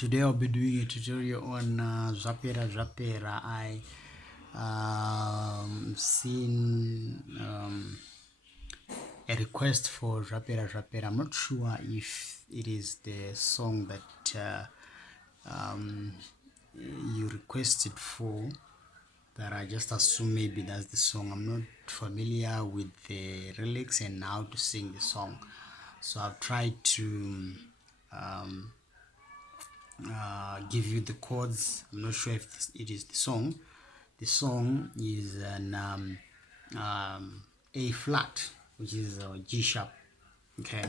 Today I'll be doing a tutorial on zvapera. I seen a request for zvapera. I'm not sure if it is the song that you requested for, that I just assume maybe that's the song. I'm not familiar with the lyrics and how to sing the song, so I've tried to give you the chords. I'm not sure if it is the song. The song is an A flat, which is a G sharp. Okay,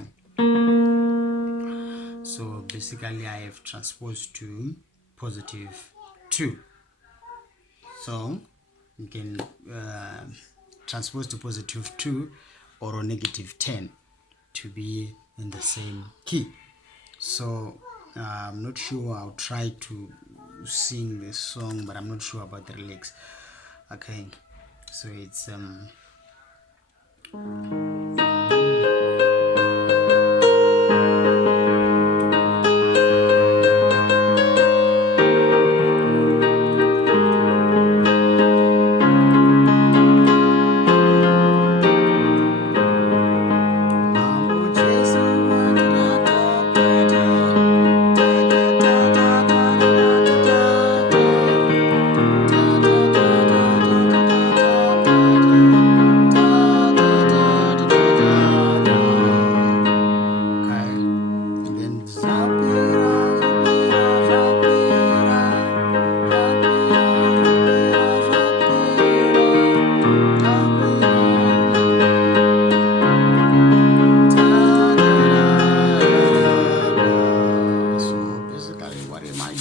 so basically I have transposed to +2, so you can transpose to +2 or -10 to be in the same key. So I'm not sure. I'll try to sing this song, but I'm not sure about the lyrics. Okay, so it's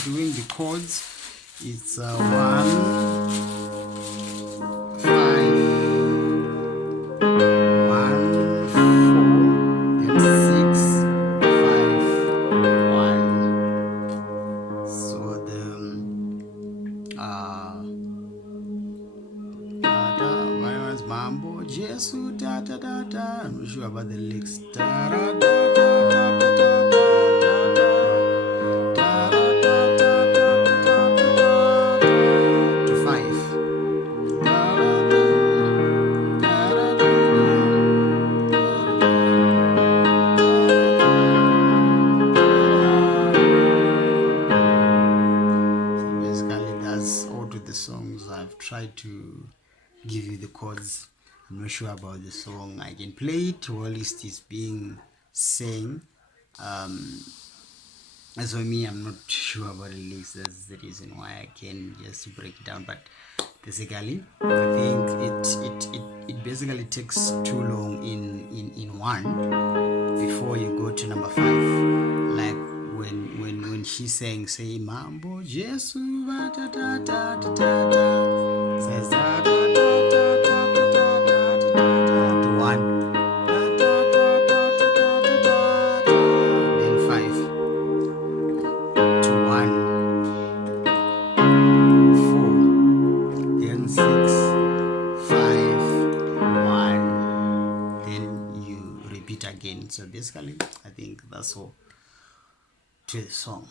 doing the chords. It's 1, 5, 1, 4, then 6, 5, 1. So the was mambo Jesu da da da da. I'm not sure about the lyrics. Da da da da da da da. The songs I've tried to give you the chords. I'm not sure about the song. I can play it while it is being sang. As for me, I'm not sure about the lyrics. That's the reason why I can just break it down. But basically, I think it basically takes too long in one before you go to number 5. Like when she's saying, say mambo Jesu da da da da da da, says da da da da da da da da to 1, da da da da da da da, then 5 to 1, 4, then 6, 5, 1, then you repeat again. So basically I think that's all to the song.